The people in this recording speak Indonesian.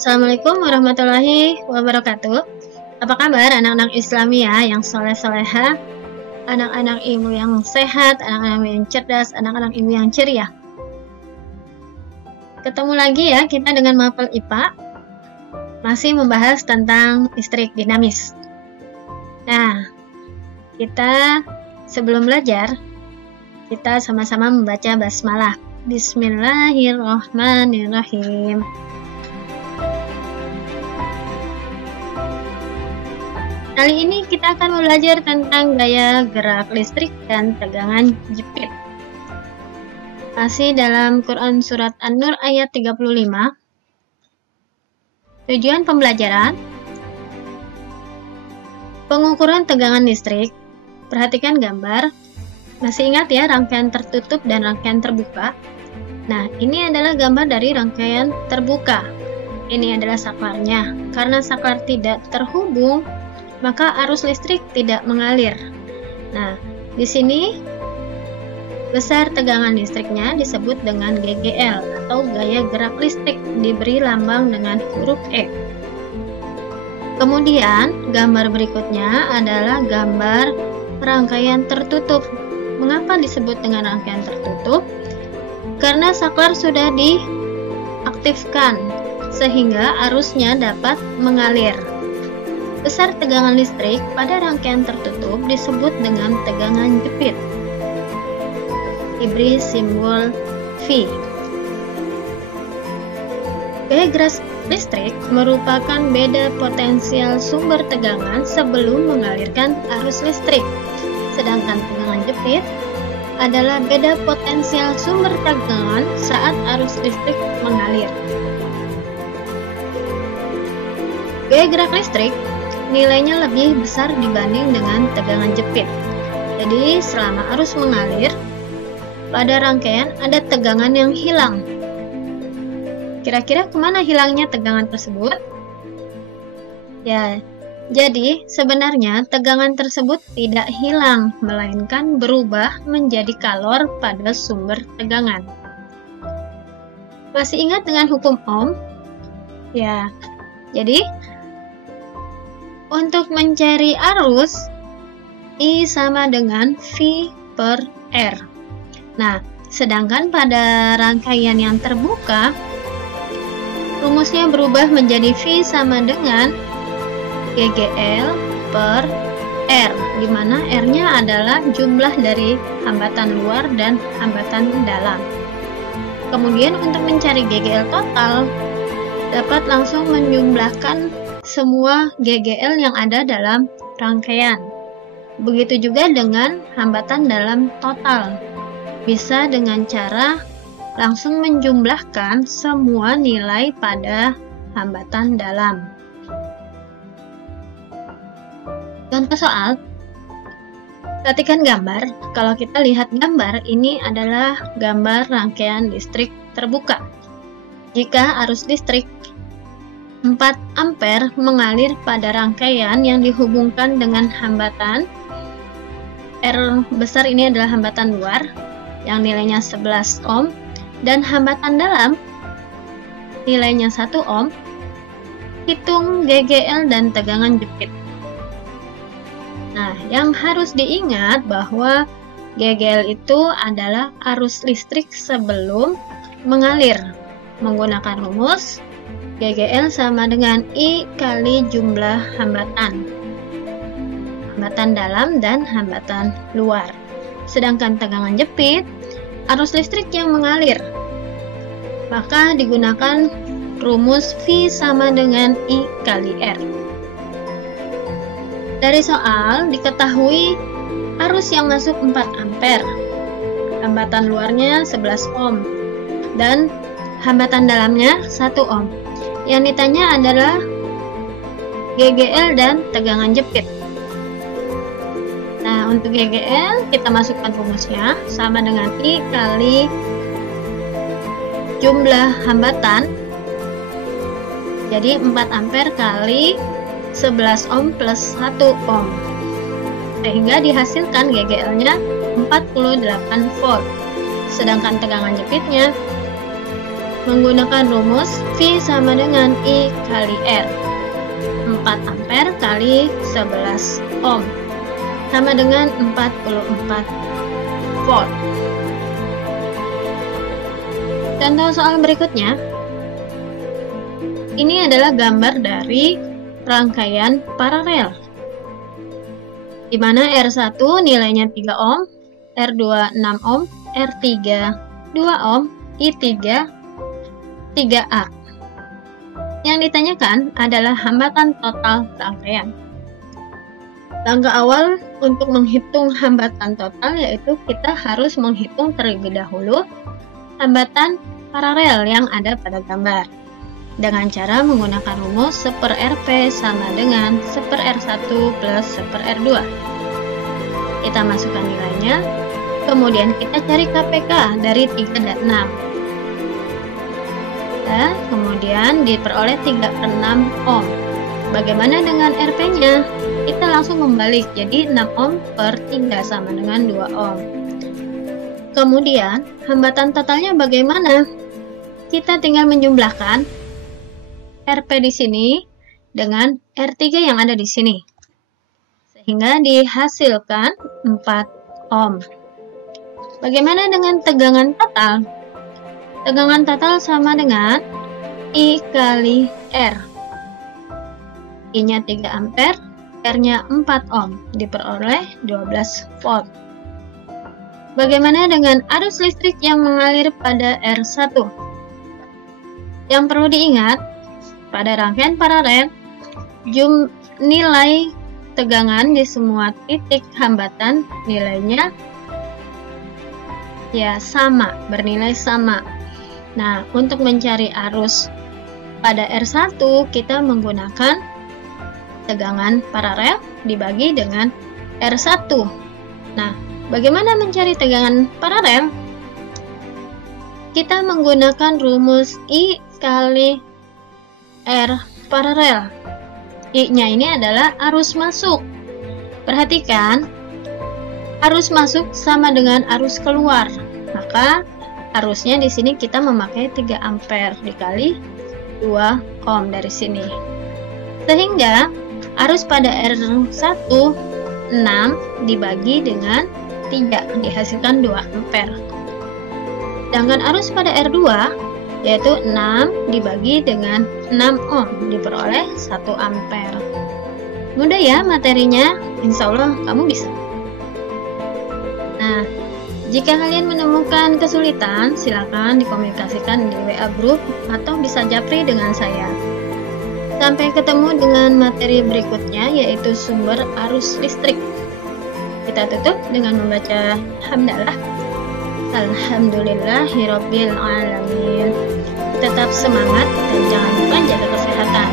Assalamualaikum warahmatullahi wabarakatuh. Apa kabar anak-anak Islamiyah yang soleh-soleha, anak-anak ilmu yang sehat, anak-anak yang cerdas, anak-anak ilmu yang ceria. Ketemu lagi ya kita dengan Mapel IPA, masih membahas tentang listrik dinamis. Nah, kita sebelum belajar, kita sama-sama membaca basmalah. Bismillahirrahmanirrahim. Kali ini kita akan belajar tentang gaya gerak listrik dan tegangan jepit. Masih dalam Quran Surat An-Nur ayat 35. Tujuan pembelajaran: pengukuran tegangan listrik. Perhatikan gambar. Masih ingat ya rangkaian tertutup dan rangkaian terbuka? Nah, ini adalah gambar dari rangkaian terbuka. Ini adalah saklarnya. Karena saklar tidak terhubung, maka arus listrik tidak mengalir. Nah, di sini besar tegangan listriknya disebut dengan GGL atau gaya gerak listrik, diberi lambang dengan huruf E. Kemudian, gambar berikutnya adalah gambar rangkaian tertutup. Mengapa disebut dengan rangkaian tertutup? Karena saklar sudah diaktifkan sehingga arusnya dapat mengalir. Besar tegangan listrik pada rangkaian tertutup disebut dengan tegangan jepit. Diberi simbol V. Gaya gerak listrik merupakan beda potensial sumber tegangan sebelum mengalirkan arus listrik. Sedangkan tegangan jepit adalah beda potensial sumber tegangan saat arus listrik mengalir. Gaya gerak listrik nilainya lebih besar dibanding dengan tegangan jepit. Jadi, selama arus mengalir, pada rangkaian ada tegangan yang hilang. Kira-kira kemana hilangnya tegangan tersebut? Ya, jadi sebenarnya tegangan tersebut tidak hilang, melainkan berubah menjadi kalor pada sumber tegangan. Masih ingat dengan hukum Ohm? Ya, jadi untuk mencari arus, I sama dengan V per R. Nah, sedangkan pada rangkaian yang terbuka, rumusnya berubah menjadi V sama dengan GGL per R, di mana R-nya adalah jumlah dari hambatan luar dan hambatan dalam. Kemudian untuk mencari GGL total, dapat langsung menjumlahkan semua GGL yang ada dalam rangkaian. Begitu juga dengan hambatan dalam total. Bisa dengan cara langsung menjumlahkan semua nilai pada hambatan dalam. Contoh soal, perhatikan gambar. Kalau kita lihat gambar, ini adalah gambar rangkaian listrik terbuka. Jika arus listrik 4 ampere mengalir pada rangkaian yang dihubungkan dengan hambatan R besar, ini adalah hambatan luar yang nilainya 11 ohm, dan hambatan dalam nilainya 1 ohm. Hitung GGL dan tegangan jepit. Nah, yang harus diingat bahwa GGL itu adalah arus listrik sebelum mengalir. Menggunakan rumus GGL sama dengan I kali jumlah hambatan dalam dan hambatan luar. Sedangkan tegangan jepit, arus listrik yang mengalir. Maka digunakan rumus V sama dengan I kali R. Dari soal diketahui arus yang masuk 4 ampere, hambatan luarnya 11 ohm, dan hambatan dalamnya 1 ohm. Yang ditanya adalah GGL dan tegangan jepit. Nah, untuk GGL kita masukkan rumusnya sama dengan I kali jumlah hambatan. Jadi 4 ampere kali 11 ohm plus 1 ohm. Sehingga dihasilkan GGL-nya 48 volt. Sedangkan tegangan jepitnya menggunakan rumus V sama dengan I kali R. 4 ampere kali 11 ohm sama dengan 44 volt. Contoh soal berikutnya. Ini adalah gambar dari rangkaian paralel, di mana R1 nilainya 3 ohm, R2 6 ohm, R3 2 ohm, I3 3A. Yang ditanyakan adalah hambatan total rangkaian. Langkah awal untuk menghitung hambatan total yaitu kita harus menghitung terlebih dahulu hambatan paralel yang ada pada gambar dengan cara menggunakan rumus 1/Rp sama dengan 1/R1 plus 1/R2. Kita masukkan nilainya, kemudian kita cari KPK dari 3 dan 6. Nah, kemudian diperoleh 3/6 ohm. Bagaimana dengan Rp-nya? Kita langsung membalik, jadi 6 ohm per 3 sama dengan 2 ohm. Kemudian, hambatan totalnya bagaimana? Kita tinggal menjumlahkan Rp di sini dengan R3 yang ada di sini. Sehingga dihasilkan 4 ohm. Bagaimana dengan tegangan total? Tegangan total sama dengan I kali R. I-nya 3 ampere, R-nya 4 ohm, diperoleh 12 volt. Bagaimana dengan arus listrik yang mengalir pada R1? Yang perlu diingat, pada rangkaian paralel, nilai tegangan di semua titik hambatan nilainya ya sama, bernilai sama. Nah, untuk mencari arus pada R1, kita menggunakan tegangan paralel dibagi dengan R1. Nah, bagaimana mencari tegangan paralel? Kita menggunakan rumus I kali R paralel. I-nya ini adalah arus masuk. Perhatikan, arus masuk sama dengan arus keluar. Maka arusnya di sini kita memakai 3 ampere dikali 2 ohm dari sini. Sehingga arus pada R1 6 dibagi dengan 3 dihasilkan 2 ampere. Sedangkan arus pada R2 yaitu 6 dibagi dengan 6 ohm diperoleh 1 ampere. Mudah ya materinya, insya Allah kamu bisa. Nah, jika kalian menemukan kesulitan, silakan dikomunikasikan di WA group atau bisa japri dengan saya. Sampai ketemu dengan materi berikutnya yaitu sumber arus listrik. Kita tutup dengan membaca hamdalah. Alhamdulillahirabbil alamin. Tetap semangat dan jangan lupa jaga kesehatan.